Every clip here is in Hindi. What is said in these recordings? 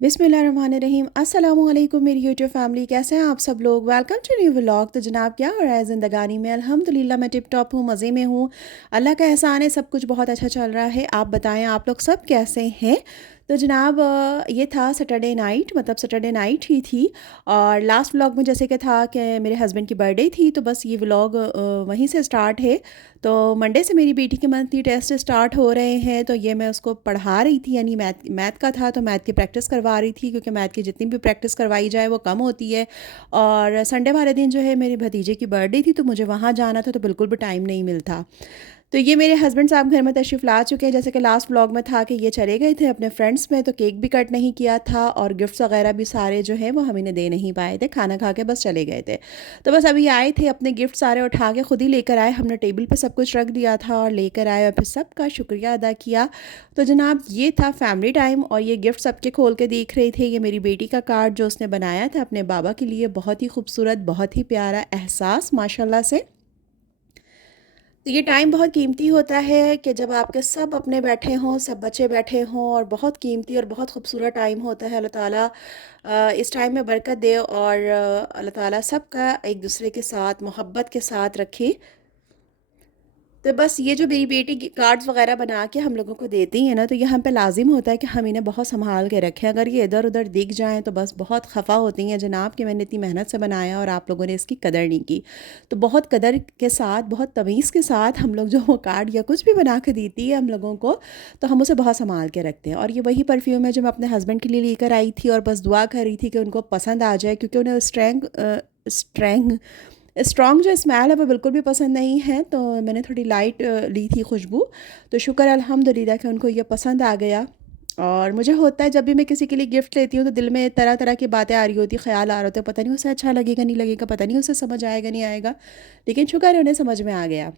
बिस्मिल्लाहिर्रहमानिर्रहीम। अस्सलामुअलैकुम मेरी यूट्यूब फैमिली, कैसे हैं आप सब लोग। Welcome to new vlog. तो जनाब क्या हो रहा है ज़िंदगानी में। अल्हम्दुलिल्लाह मैं टिप टॉप हूँ, मज़े में हूँ। अल्लाह का एहसान है, सब कुछ बहुत अच्छा चल रहा है। आप बताएं आप लोग सब कैसे हैं। तो जनाब ये था सैटरडे नाइट, मतलब सैटरडे नाइट ही थी। और लास्ट व्लॉग में जैसे कि था कि मेरे हस्बैंड की बर्थडे थी, तो बस ये व्लॉग वहीं से स्टार्ट है। तो मंडे से मेरी बेटी के मंथली टेस्ट स्टार्ट हो रहे हैं, तो ये मैं उसको पढ़ा रही थी, यानी मैथ का था, तो मैथ की प्रैक्टिस करवा रही थी, क्योंकि मैथ की जितनी भी प्रैक्टिस करवाई जाए वो कम होती है। और संडे वाले दिन जो है मेरे भतीजे की बर्थडे थी, तो मुझे वहाँ जाना था, तो बिल्कुल भी टाइम नहीं मिलता। तो ये मेरे हस्बैंड साहब घर में तशरीफ़ ला चुके हैं। जैसे कि लास्ट व्लॉग में था कि ये चले गए थे अपने फ्रेंड्स में, तो केक भी कट नहीं किया था और गिफ्ट्स वगैरह भी सारे जो हैं वो हम इन्हें दे नहीं पाए थे, खाना खा के बस चले गए थे। तो बस अभी आए थे, अपने गिफ्ट सारे उठा के खुद ही लेकर आए। हमने टेबल पे सब कुछ रख दिया था और लेकर आए और फिर सबका शुक्रिया अदा किया। तो जनाब ये था फैमिली टाइम। और ये गिफ्ट सबके खोल के देख रहे थे। ये मेरी बेटी का कार्ड जो उसने बनाया था अपने बाबा के लिए, बहुत ही खूबसूरत, बहुत ही प्यारा एहसास माशाल्लाह से। तो ये टाइम बहुत कीमती होता है कि जब आपके सब अपने बैठे हों, सब बच्चे बैठे हों, और बहुत कीमती और बहुत खूबसूरत टाइम होता है। अल्लाह ताला इस टाइम में बरकत दे और अल्लाह ताला सबका एक दूसरे के साथ मोहब्बत के साथ रखे। तो बस ये जो मेरी बेटी कार्ड्स वगैरह बना के हम लोगों को देती हैं ना, तो यहाँ पे लाजिम होता है कि हम इन्हें बहुत संभाल के रखें। अगर ये इधर उधर दिख जाएं तो बस बहुत ख़फा होती हैं जनाब कि मैंने इतनी मेहनत से बनाया और आप लोगों ने इसकी कदर नहीं की। तो बहुत कदर के साथ, बहुत तमीज़ के साथ हम लोग जो वो कार्ड या कुछ भी बना के देती है हम लोगों को, तो हम उसे बहुत संभाल के रखते हैं। और ये वही परफ्यूम है जो मैं अपने हस्बैंड के लिए लेकर आई थी, और बस दुआ कर रही थी कि उनको पसंद आ जाए, क्योंकि उन्हें स्ट्रेंग स्ट्रॉन्ग जो स्मेल है वो बिल्कुल भी पसंद नहीं है। तो मैंने थोड़ी लाइट ली थी खुशबू। तो शुक्र अल्हम्दुलिल्लाह कि उनको ये पसंद आ गया। और मुझे होता है जब भी मैं किसी के लिए गिफ्ट लेती हूँ तो दिल में तरह तरह की बातें आ रही होती, ख्याल आ रहे होते हैं, पता नहीं उसे अच्छा लगेगा नहीं लगेगा, पता नहीं उसे समझ आएगा नहीं आएगा। लेकिन शुक्र है उन्हें समझ में आ गया।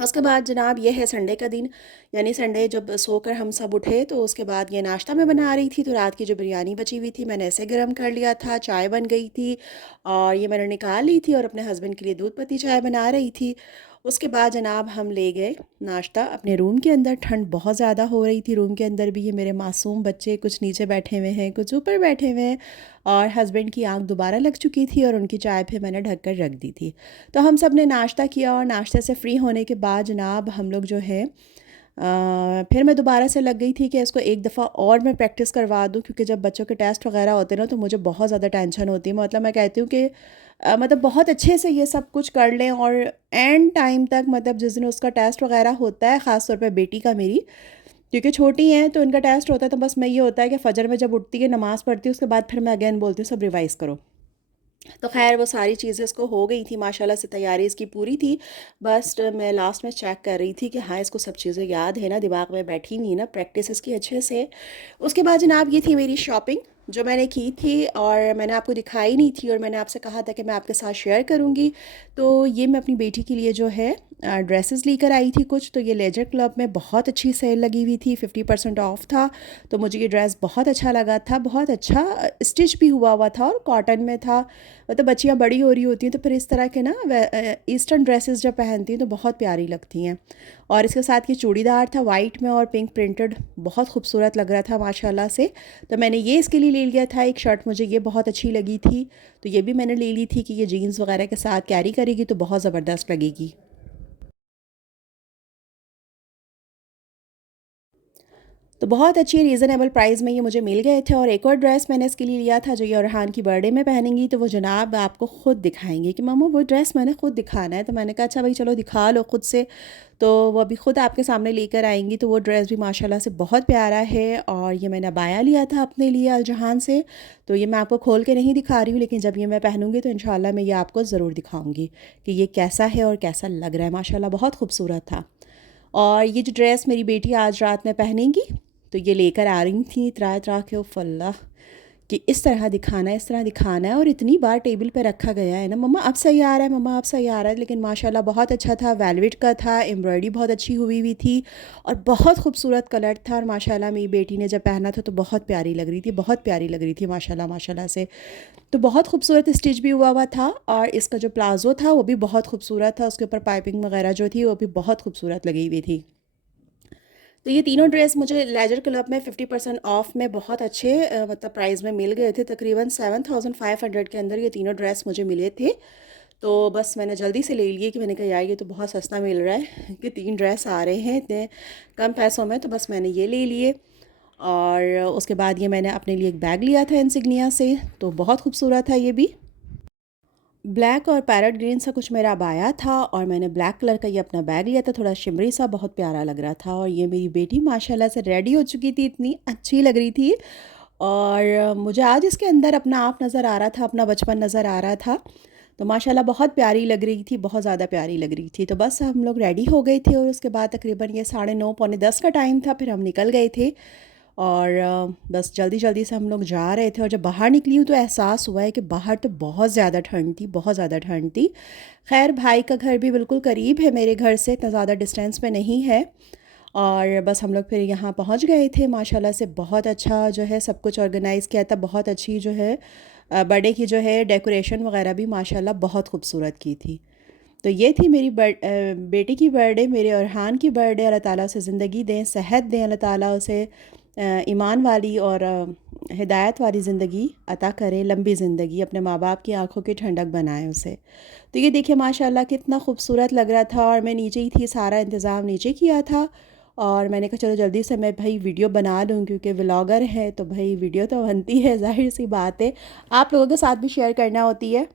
उसके बाद जनाब ये है संडे का दिन। यानी संडे जब सोकर हम सब उठे तो उसके बाद ये नाश्ता मैं बना रही थी। तो रात की जो बिरयानी बची हुई थी मैंने ऐसे गर्म कर लिया था, चाय बन गई थी और ये मैंने निकाल ली थी और अपने हस्बैंड के लिए दूध पत्ती चाय बना रही थी। उसके बाद जनाब हम ले गए नाश्ता अपने रूम के अंदर। ठंड बहुत ज़्यादा हो रही थी रूम के अंदर भी। ये मेरे मासूम बच्चे कुछ नीचे बैठे हुए हैं, कुछ ऊपर बैठे हुए हैं। और हस्बैंड की आंख दोबारा लग चुकी थी और उनकी चाय फिर मैंने ढक कर रख दी थी। तो हम सब ने नाश्ता किया और नाश्ते से फ्री होने के बाद जनाब हम लोग जो है फिर मैं दोबारा से लग गई थी कि इसको एक दफ़ा और मैं प्रैक्टिस करवा दूँ, क्योंकि जब बच्चों के टेस्ट वगैरह होते हैं ना तो मुझे बहुत ज़्यादा टेंशन होती है। मतलब मैं कहती हूँ कि मतलब बहुत अच्छे से ये सब कुछ कर लें और एंड टाइम तक, मतलब जिस दिन उसका टेस्ट वगैरह होता है, ख़ास तौर पे बेटी का मेरी, क्योंकि छोटी हैं तो उनका टेस्ट होता है, तो बस मैं ये होता है कि फ़जर में जब उठती है नमाज़ पढ़ती है उसके बाद फिर मैं अगेन बोलती हूँ सब रिवाइज़ करो। तो ख़ैर वो सारी चीज़ें इसको हो गई थी माशाल्लाह से, तैयारी इसकी पूरी थी। बस मैं लास्ट में चेक कर रही थी कि हाँ इसको सब चीज़ें याद है ना, दिमाग में बैठी हुई ना, प्रैक्टिस इसकी अच्छे से। उसके बाद जनाब ये थी मेरी शॉपिंग जो मैंने की थी और मैंने आपको दिखाई नहीं थी और मैंने आपसे कहा था कि मैं आपके साथ शेयर करूँगी। तो ये मैं अपनी बेटी के लिए जो है ड्रेसेस लेकर आई थी कुछ। तो ये लेजर क्लब में बहुत अच्छी सेल लगी हुई थी, 50% ऑफ था। तो मुझे ये ड्रेस बहुत अच्छा लगा था, बहुत अच्छा स्टिच भी हुआ हुआ था और कॉटन में था। मतलब बच्चियाँ बड़ी हो रही होती हैं तो फिर इस तरह के ना ईस्टर्न ड्रेसेस जब पहनती हैं तो बहुत प्यारी लगती हैं। और इसके साथ ये चूड़ीदार था वाइट में और पिंक प्रिंटेड, बहुत खूबसूरत लग रहा था माशाल्लाह से। तो मैंने ये इसके लिए ले लिया था। एक शर्ट मुझे ये बहुत अच्छी लगी थी, तो ये भी मैंने ले ली थी कि ये जीन्स वगैरह के साथ कैरी करेगी तो बहुत ज़बरदस्त लगेगी। तो बहुत अच्छी रीज़नेबल प्राइस में ये मुझे मिल गए थे। और एक और ड्रेस मैंने इसके लिए लिया था जो ये अरहान की बर्थडे में पहनेंगी, तो वो जनाब आपको ख़ुद दिखाएंगे कि मम्मा वो ड्रेस मैंने ख़ुद दिखाना है। तो मैंने कहा अच्छा भाई चलो दिखा लो ख़ुद से। तो वो अभी ख़ुद आपके सामने लेकर आएंगी। तो वो ड्रेस भी माशाल्लाह से बहुत प्यारा है। और ये मैंने अबाया लिया था अपने लिए अलजहान से। तो ये मैं आपको खोल के नहीं दिखा रही हूँ, लेकिन जब ये मैं पहनूँगी तो इंशाल्लाह मैं ये आपको ज़रूर दिखाऊँगी कि ये कैसा है और कैसा लग रहा है। माशाल्लाह बहुत खूबसूरत था। और ये जो ड्रेस मेरी बेटी आज रात में पहनेगी, तो ये लेकर आ रही थी इतरा इतरा के उफ़ल्ला कि इस तरह दिखाना है, इस तरह दिखाना है। और इतनी बार टेबल पे रखा गया है ना, मम्मा अब सही आ रहा है, मम्मा अब सही आ रहा है। लेकिन माशाल्लाह बहुत अच्छा था, वेलवेट का था, एम्ब्रॉयडरी बहुत अच्छी हुई हुई थी और बहुत खूबसूरत कलर था। और माशाल्लाह मेरी बेटी ने जब पहना था तो बहुत प्यारी लग रही थी, बहुत प्यारी लग रही थी माशाल्लाह माशाल्लाह से। तो बहुत खूबसूरत स्टिच भी हुआ हुआ था। और इसका जो प्लाज़ो था वो भी बहुत खूबसूरत था, उसके ऊपर पाइपिंग वगैरह जो थी वो भी बहुत खूबसूरत लगी हुई थी। तो ये तीनों ड्रेस मुझे लेजर क्लब में 50% ऑफ में बहुत अच्छे मतलब प्राइस में मिल गए थे। तकरीबन 7500 के अंदर ये तीनों ड्रेस मुझे मिले थे। तो बस मैंने जल्दी से ले लिए कि मैंने कहा यार ये तो बहुत सस्ता मिल रहा है कि 3 ड्रेस आ रहे हैं इतने कम पैसों में, तो बस मैंने ये ले लिए। और उसके बाद ये मैंने अपने लिए एक बैग लिया था इंसिग्निया से, तो बहुत खूबसूरत था ये भी। ब्लैक और पैरेट ग्रीन सा कुछ मेरा अबाया था और मैंने ब्लैक कलर का ये अपना बैग लिया था, थोड़ा शिमरी सा, बहुत प्यारा लग रहा था। और ये मेरी बेटी माशाल्लाह से रेडी हो चुकी थी, इतनी अच्छी लग रही थी। और मुझे आज इसके अंदर अपना आप नज़र आ रहा था, अपना बचपन नज़र आ रहा था। तो माशाल्लाह बहुत प्यारी लग रही थी, बहुत ज़्यादा प्यारी लग रही थी। तो बस हम लोग रेडी हो गए थे और उसके बाद तकरीबन ये 9:30 पौने 10 का टाइम था, फिर हम निकल गए थे। और बस जल्दी-जल्दी से हम लोग जा रहे थे और जब बाहर निकली हूँ तो एहसास हुआ है कि बाहर तो बहुत ज़्यादा ठंड थी, बहुत ज़्यादा ठंड थी। ख़ैर भाई का घर भी बिल्कुल करीब है मेरे घर से, इतना ज़्यादा डिस्टेंस में नहीं है। और बस हम लोग फिर यहाँ पहुँच गए थे। माशाल्लाह से बहुत अच्छा जो है सब कुछ ऑर्गेनाइज़ किया था, बहुत अच्छी जो है बर्थडे की जो है डेकोरेशन वग़ैरह भी माशाल्लाह बहुत खूबसूरत की थी। तो ये थी मेरी बेटी की बर्थडे, मेरे अरहान की बर्थडे। अल्लाह ताला उसे ज़िंदगी दें, सेहत दें, अल्लाह ताला उसे ईमान वाली और हिदायत वाली ज़िंदगी अता करे, लंबी ज़िंदगी, अपने माँ बाप की आंखों की ठंडक बनाए उसे। तो ये देखिए माशाल्लाह कितना खूबसूरत लग रहा था और मैं नीचे ही थी, सारा इंतज़ाम नीचे किया था। और मैंने कहा चलो जल्दी से मैं भाई वीडियो बना लूँ, क्योंकि व्लॉगर है तो भाई वीडियो तो बनती है, ज़ाहिर सी बात है, आप लोगों के साथ भी शेयर करना होती है।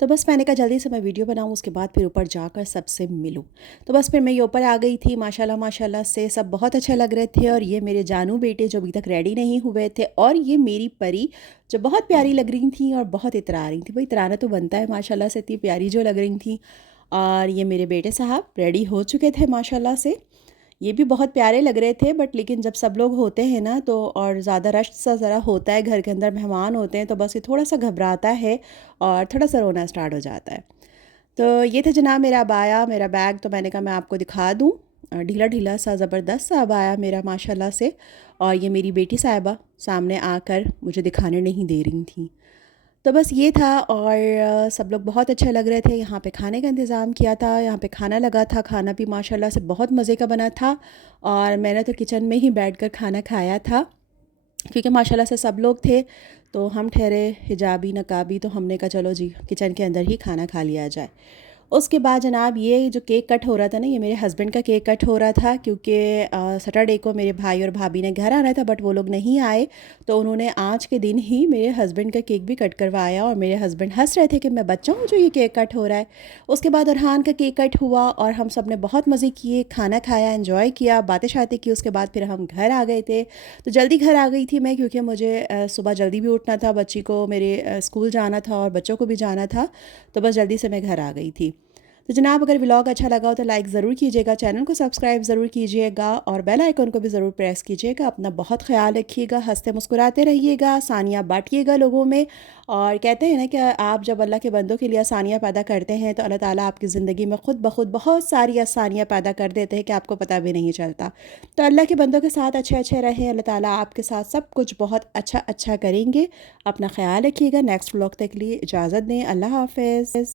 तो बस मैंने कहा जल्दी से मैं वीडियो बनाऊँ, उसके बाद फिर ऊपर जाकर सबसे मिलूँ। तो बस फिर मैं ये ऊपर आ गई थी। माशाल्लाह माशाल्लाह से सब बहुत अच्छे लग रहे थे। और ये मेरे जानू बेटे जो अभी तक रेडी नहीं हुए थे, और ये मेरी परी जो बहुत प्यारी लग रही थी और बहुत इतरा रही थी। भाई इतराना तो बनता है माशाल्लाह से, इतनी प्यारी जो लग रही थी। और ये मेरे बेटे साहब रेडी हो चुके थे माशाल्लाह से, ये भी बहुत प्यारे लग रहे थे। बट लेकिन जब सब लोग होते हैं ना तो और ज़्यादा रश सा ज़रा होता है, घर के अंदर मेहमान होते हैं, तो बस ये थोड़ा सा घबराता है और थोड़ा सा रोना स्टार्ट हो जाता है। तो ये था जनाब मेरा अबाया, मेरा बैग। तो मैंने कहा मैं आपको दिखा दूँ। ढीला ढीला सा ज़बरदस्त सा अबाया मेरा माशाल्लाह से। और ये मेरी बेटी साहिबा सामने आकर मुझे दिखाने नहीं दे रही थी। तो बस ये था। और सब लोग बहुत अच्छे लग रहे थे। यहाँ पे खाने का इंतज़ाम किया था, यहाँ पे खाना लगा था, खाना भी माशाल्लाह से बहुत मज़े का बना था। और मैंने तो किचन में ही बैठकर खाना खाया था, क्योंकि माशाल्लाह से सब लोग थे। तो हम ठहरे हिजाबी नकाबी, तो हमने कहा चलो जी किचन के अंदर ही खाना खा लिया जाए। उसके बाद जनाब ये जो केक कट हो रहा था ना, ये मेरे हस्बैंड का केक कट हो रहा था, क्योंकि सैटरडे को मेरे भाई और भाभी ने घर आना था, बट वो लोग नहीं आए। तो उन्होंने आज के दिन ही मेरे हस्बैंड का केक भी कट करवाया। और मेरे हस्बैंड हंस रहे थे कि मैं बच्चा हूँ जो ये केक कट हो रहा है। उसके बाद अरहान का केक कट हुआ और हम सब ने बहुत मज़े किए, खाना खाया, एंजॉय किया, बातें शातें की। उसके बाद फिर हम घर आ गए थे। तो जल्दी घर आ गई थी मैं, क्योंकि मुझे सुबह जल्दी भी उठना था, बच्ची को मेरे स्कूल जाना था और बच्चों को भी जाना था। तो बस जल्दी से मैं घर आ गई थी। तो जनाब अगर व्लॉग अच्छा लगा हो तो लाइक ज़रूर कीजिएगा, चैनल को सब्सक्राइब ज़रूर कीजिएगा और बेल आइकन को भी ज़रूर प्रेस कीजिएगा। अपना बहुत ख्याल रखिएगा, हंसते मुस्कुराते रहिएगा, आसानियाँ बांटिएगा लोगों में। और कहते हैं ना कि आप जब अल्लाह के बंदों के लिए आसानियाँ पैदा करते हैं तो अल्लाह ताला आपकी ज़िंदगी में ख़ुद ब खुद बहुत सारी आसानियाँ पैदा कर देते हैं कि आपको पता भी नहीं चलता। तो अल्लाह के बंदों के साथ अच्छे अच्छे रहें, अल्लाह ताला आपके साथ सब कुछ बहुत अच्छा अच्छा करेंगे। अपना ख्याल रखिएगा। नेक्स्ट व्लॉग तक के लिए इजाज़त दें। अल्लाह हाफ़िज़।